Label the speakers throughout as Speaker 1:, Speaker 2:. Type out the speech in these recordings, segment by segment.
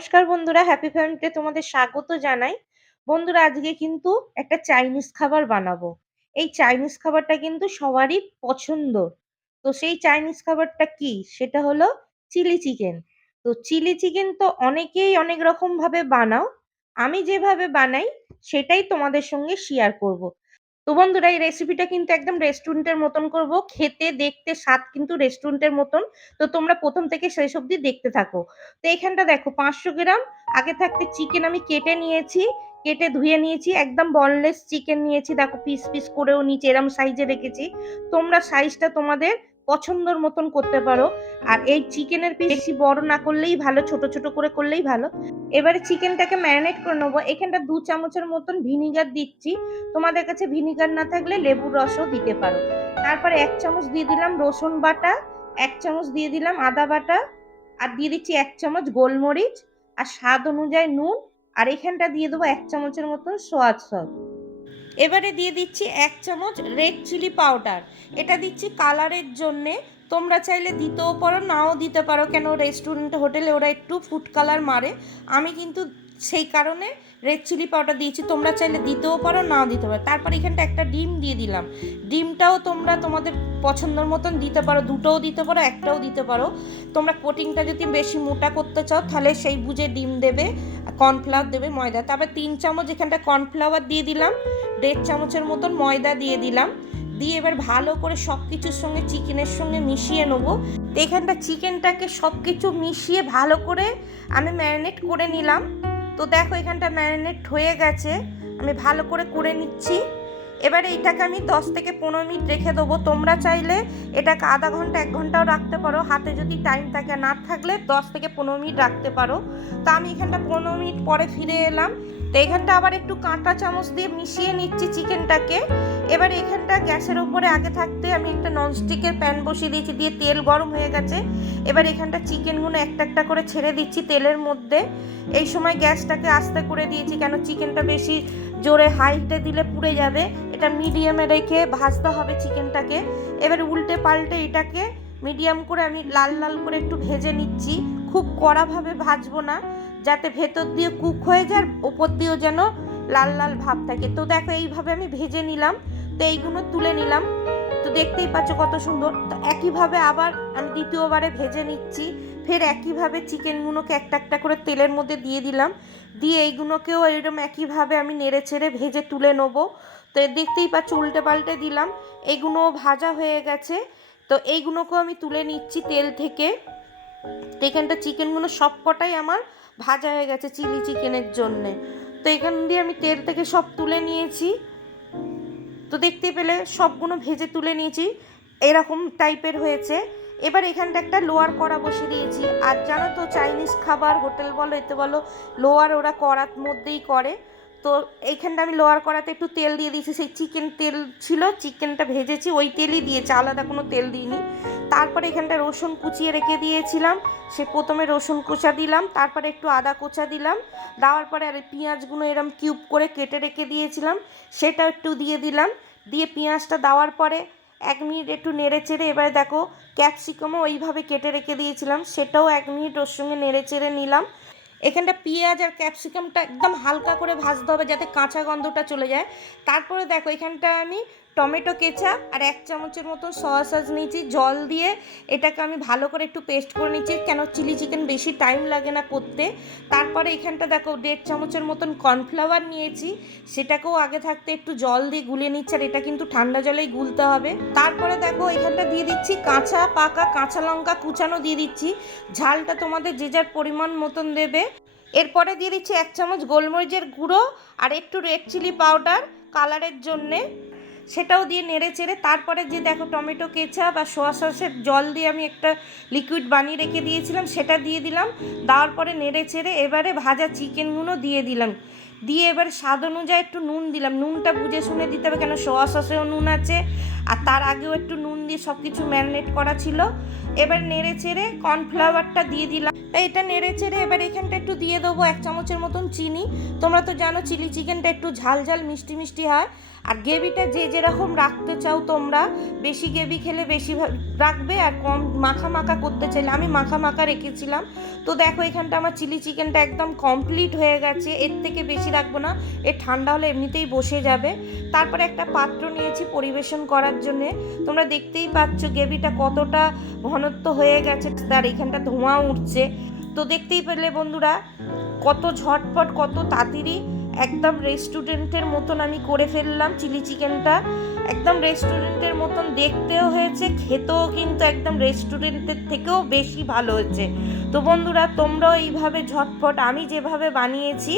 Speaker 1: নমস্কার বন্ধুরা হ্যাপি ফ্যামিলিতে তোমাদের স্বাগত জানাই। বন্ধুরা, আজকে কিন্তু একটা চাইনিজ খাবার বানাবো। এই চাইনিজ খাবারটা কিন্তু সবারই পছন্দ। তো সেই চাইনিজ খাবারটা কি? সেটা হলো চিলি চিকেন তো চিলি চিকেন তো অনেকেই অনেক রকম ভাবে বানাও। আমি যেভাবে বানাই, সেটাই তোমাদের সঙ্গে শেয়ার করব। তো বন্ধুরা, এই রেসিপিটা কিন্তু একদম রেস্টুরেন্টের মতন করব। খেতে, দেখতে, স্বাদ কিন্তু রেস্টুরেন্টের মতন। তো তোমরা প্রথম থেকে শেষ অবধি দেখতে থাকো। তো এখানটা দেখো, পাঁচশো গ্রাম। আগে থাকতে চিকেন আমি কেটে নিয়েছি। কেটে ধুয়ে নিয়েছি। একদম বনলেস চিকেন নিয়েছি। দেখো পিস পিস করেও নিচে এরম সাইজে রেখেছি। তোমরা সাইজটা তোমাদের পছন্দর মতন করতে পারো। আর এই চিকেনের পিস বেশি বড় না করলেই ভালো, ছোট ছোট করে করলেই ভালো। এবারে চিকেনটাকে ম্যারিনেট করে নেব। এখানটা দু চামচের মতন ভিনিগার দিচ্ছি। তোমাদের কাছে ভিনিগার না থাকলে লেবুর রসও দিতে পারো। তারপরে এক চামচ দিয়ে দিলাম রসুন বাটা, এক চামচ দিয়ে দিলাম আদা বাটা, আর দিয়ে দিচ্ছি এক চামচ গোলমরিচ, আর স্বাদ অনুযায়ী নুন। আর এখানটা দিয়ে দেবো এক চামচের মতন সোয়াদ সস এবারে দিয়ে দিচ্ছি এক চামচ রেড চিলি পাউডার এটা দিচ্ছি কালারের জন্যে। তোমরা চাইলে দিতেও পারো, নাও দিতে পারো। কেন রেস্টুরেন্ট হোটেলে ওরা একটু ফুড কালার মারে। আমি কিন্তু সেই কারণে রেড চিলি পাউডার দিয়েছি। তোমরা চাইলে দিতেও পারো, নাও দিতে পারো। তারপর এখানটা একটা ডিম দিয়ে দিলাম। ডিমটাও তোমরা তোমাদের পছন্দের মতন দিতে পারো। দুটোও দিতে পারো, একটাও দিতে পারো। তোমরা কোটিংটা যদি বেশি মোটা করতে চাও, তাহলে সেই বুঝে ডিম দেবে কর্নফ্লাওয়ার দেবে, ময়দা। তারপর তিন চামচ এখানটা কর্নফ্লাওয়ার দিয়ে দিলাম। দেড় চামচের মতন ময়দা দিয়ে দিলাম। দিয়ে এবার ভালো করে সব কিছুর সঙ্গে চিকেনের সঙ্গে মিশিয়ে নেব। এখানটা চিকেনটাকে সব কিছু মিশিয়ে ভালো করে আমি ম্যারিনেট করে নিলাম। তো দেখো এখানটা ম্যারিনেট হয়ে গেছে। আমি ভালো করে করে নিচ্ছি। এবারে এইটাকে আমি দশ থেকে পনেরো মিনিট রেখে দেবো। তোমরা চাইলে এটাকে আধা ঘণ্টা, এক ঘন্টাও রাখতে পারো। হাতে যদি টাইম থাকে, না থাকলে দশ থেকে পনেরো মিনিট রাখতে পারো। তা আমি এখানটা পনেরো মিনিট পরে ফিরে এলাম। তো এখানটা আবার একটু কাঁটা চামচ দিয়ে মিশিয়ে নিচ্ছি চিকেনটাকে। এবার এখানটা গ্যাসের উপরে আগে থাকতে আমি একটা ননস্টিকের প্যান বসিয়ে দিয়েছি, দিয়ে তেল গরম হয়ে গেছে। এবার এখানটা চিকেনগুলো একটা একটা করে ছেড়ে দিচ্ছি তেলের মধ্যে। এই সময় গ্যাসটাকে আস্তে করে দিয়েছি, কেন চিকেনটা বেশি জোরে হাইটে দিলে পুড়ে যাবে। এটা মিডিয়ামে রেখে ভাজতে হবে চিকেনটাকে। এবার উল্টে পাল্টে এটাকে মিডিয়াম করে আমি লাল লাল করে একটু ভেজে নিচ্ছি। খুব কড়াভাবে ভাজবো না, যাতে ভেতর দিয়ে কুক হয়ে যায় ওপর দিয়েও যেন লাল লাল ভাব থাকে। তো দেখো এইভাবে আমি ভেজে নিলাম, তো এইগুলো তুলে নিলাম। তো দেখতেই পাচ্ছ কত সুন্দর। তো একইভাবে আবার আমি দ্বিতীয়বারে ভেজে নিচ্ছি। ফের একইভাবে চিকেনগুলোকে একটা একটা করে তেলের মধ্যে দিয়ে দিলাম। দিয়ে এইগুলোকেও এরকম একইভাবে আমি নেড়ে ছেড়ে ভেজে তুলে নেব। তো দেখতেই পাচ্ছ, উল্টে পাল্টে দিলাম। এগুলো ভাজা হয়ে গেছে। তো এইগুলোকেও আমি তুলে নিচ্ছি তেল থেকে। তো এখানটা চিকেনগুলো সব কটাই আমার ভাজা হয়ে গেছে চিলি চিকেনের জন্যে। তো এখান দিয়ে আমি তেল থেকে সব তুলে নিয়েছি। তো দেখতে পেলে সবগুলো ভেজে তুলে নিয়েছি। এরকম টাইপের হয়েছে। এবার এখানটা একটা লোয়ার কড়া বসে দিয়েছি। আর জানো তো চাইনিজ খাবার, হোটেল বলো, এতে বলো, লোয়ার ওরা কড়ার মধ্যেই করে। তো এইখানটা আমি লোয়ার কড়াতে একটু তেল দিয়ে দিয়েছি। সেই চিকেন তেল ছিল, চিকেনটা ভেজেছি, ওই তেলই দিয়েছি, আলাদা কোনো তেল দিইনি। তারপরে এখানটা রসুন কুচিয়ে রেখে দিয়েছিলাম। সে প্রথমে রসুন কোচা দিলাম, তারপরে একটু আদা কোচা দিলাম। দেওয়ার পরে আর পেঁয়াজগুলো এরম কিউব করে কেটে রেখে দিয়েছিলাম। সেটা একটু দিয়ে দিলাম। দিয়ে পেঁয়াজটা দেওয়ার পরে এক মিনিট একটু নেড়ে চেড়ে, এবারে দেখো ক্যাপসিকামও ওইভাবে কেটে রেখে দিয়েছিলাম, সেটাও এক মিনিট ওর সঙ্গে নেড়ে চেড়ে নিলাম। এখানটা পেঁয়াজ আর ক্যাপসিকামটা একদম হালকা করে ভাজতে হবে যাতে কাঁচা গন্ধটা চলে যায়। তারপরে দেখো এখানটা আমি টমেটো কেচাপ আর এক চামচের মতন সয়া সস নিয়েছি। জল দিয়ে এটাকে আমি ভালো করে একটু পেস্ট করে নিচ্ছি। কেন চিলি চিকেন বেশি টাইম লাগে না করতে। তারপরে এখানটা দেখো, দেড় চামচের মতন কর্নফ্লাওয়ার নিয়েছি। সেটাকেও আগে থাকতে একটু জল দিয়ে গুলিয়ে নিচ্ছে আর এটা কিন্তু ঠান্ডা জলেই গুলতে হবে। তারপরে দেখো, এখানটা দিয়ে দিচ্ছি কাঁচা পাকা কাঁচা লঙ্কা কুচানো দিয়ে দিচ্ছি। ঝালটা তোমাদের যে যার পরিমাণ মতন দেবে। এরপরে দিয়ে দিচ্ছি এক চামচ গোলমরিচের গুঁড়ো আর একটু রেড চিলি পাউডার কালারের জন্যে। সেটাও দিয়ে নেড়ে চেড়ে তারপরে যে দেখো টমেটো কেচা বা সোয়া সসের জল দিয়ে আমি একটা লিকুইড বানিয়ে রেখে দিয়েছিলাম, সেটা দিয়ে দিলাম। দেওয়ার পরে নেড়ে চেড়ে এবারে ভাজা চিকেনগুলো দিয়ে দিলাম। দিয়ে এবার স্বাদ অনুযায়ী একটু নুন দিলাম। নুনটা বুঝে শুনে দিতে হবে কেন, সোয়া সসেও নুন আছে আর তার আগেও একটু নুন দিয়ে সব কিছু ম্যারিনেট করা ছিল। এবার নেড়ে চেড়ে কর্নফ্লাওয়ারটা দিয়ে দিলাম। তাই এটা নেড়ে চেড়ে এবার এখানটা একটু দিয়ে দেবো এক চামচের মতন চিনি। তোমরা তো জানো চিলি চিকেনটা একটু ঝাল ঝাল, মিষ্টি মিষ্টি হয়। আর গ্রেভিটা যে যেরকম রাখতে চাও তোমরা, বেশি গ্রেভি খেলে বেশি রাখবে আর কম মাখা মাখা করতে চাইলে। আমি মাখা মাখা রেখেছিলাম। তো দেখো এখানটা আমার চিলি চিকেনটা একদম কমপ্লিট হয়ে গেছে। এর থেকে বেশি রাখব না। এ ঠান্ডা হলে এমনিতেই বসে যাবে। তারপরে একটা পাত্র নিয়েছি পরিবেশন করার জন্যে। তোমরা দেখতেই পাচ্ছ গ্রেভিটা কতটা ঘনত্ব হয়ে গেছে, তার এখানটা ধোঁয়া উঠছে। তো দেখতেই পেলে বন্ধুরা, কত ঝটপট, কত তাড়াতাড়ি একদম রেস্টুরেন্টের মতন আমি করে ফেললাম চিলি চিকেনটা। একদম রেস্টুরেন্টের মতন দেখতেও হয়েছে, খেতেও কিন্তু একদম রেস্টুরেন্টের থেকেও বেশি ভালো হয়েছে। তো বন্ধুরা, তোমরাও এইভাবে ঝটপট আমি যেভাবে বানিয়েছি,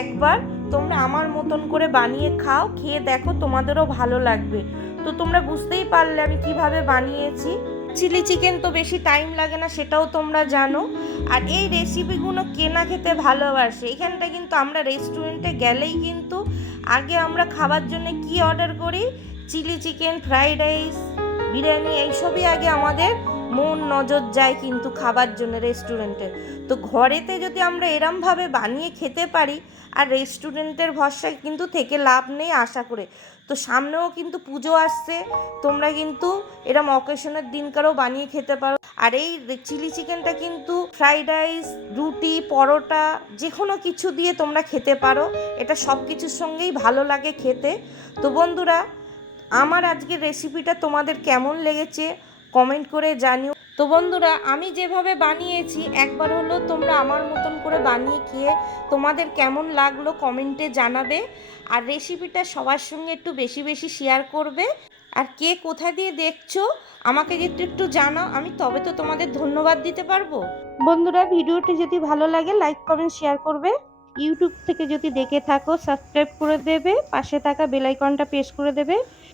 Speaker 1: একবার তোমরা আমার মতন করে বানিয়ে খাও, খেয়ে দেখো, তোমাদেরও ভালো লাগবে। তো তোমরা বুঝতেই পারলে আমি কীভাবে বানিয়েছি। চিলি চিকেন তো বেশি টাইম লাগে না, সেটাও তোমরা জানো। আর এই রেসিপিগুলো কেনা খেতে ভালোবাসে। এখানটা কিন্তু আমরা রেস্টুরেন্টে গেলেই কিন্তু আগে আমরা খাবার জন্য কি অর্ডার করি? Chilli chicken fried rice biryani, এইসবই আগে আমাদের মন নজর যায় কিন্তু খাবার জন্য রেস্টুরেন্টে তো ঘরেতে যদি আমরা এরমভাবে বানিয়ে খেতে পারি, আর রেস্টুরেন্টের ভরসায় কিন্তু থেকে লাভ নেই আশা করে। তো সামনেও কিন্তু পুজো আসছে, তোমরা কিন্তু এরম অকেশনের দিনকারও বানিয়ে খেতে পারো। আর এই চিলি চিকেনটা কিন্তু ফ্রাইড রাইস রুটি, পরোটা যে কোনো কিছু দিয়ে তোমরা খেতে পারো। এটা সব কিছুর সঙ্গেই ভালো লাগে খেতে। তো বন্ধুরা, আমার আজকের রেসিপিটা তোমাদের কেমন লেগেছে? কমেন্ট করে জানিও। তো বন্ধুরা, আমি যেভাবে বানিয়েছি, একবার হলো তোমরা আমার মতন করে বানিয়ে খেয়ে তোমাদের কেমন লাগল কমেন্টে জানাবে। আর রেসিপিটা সবার সঙ্গে একটু বেশি বেশি শেয়ার করবে। আর কে কোথা দিয়ে দেখছ, আমাকে যদি একটু জানাও, আমি তবে তো তোমাদের ধন্যবাদ দিতে পারব। বন্ধুরা, ভিডিওটি যদি ভালো লাগে লাইক কমেন্ট শেয়ার করবে। ইউটিউব থেকে যদি দেখে থাকো সাবস্ক্রাইব করে দেবে, পাশে থাকা বেলাইকনটা প্রেস করে দেবে।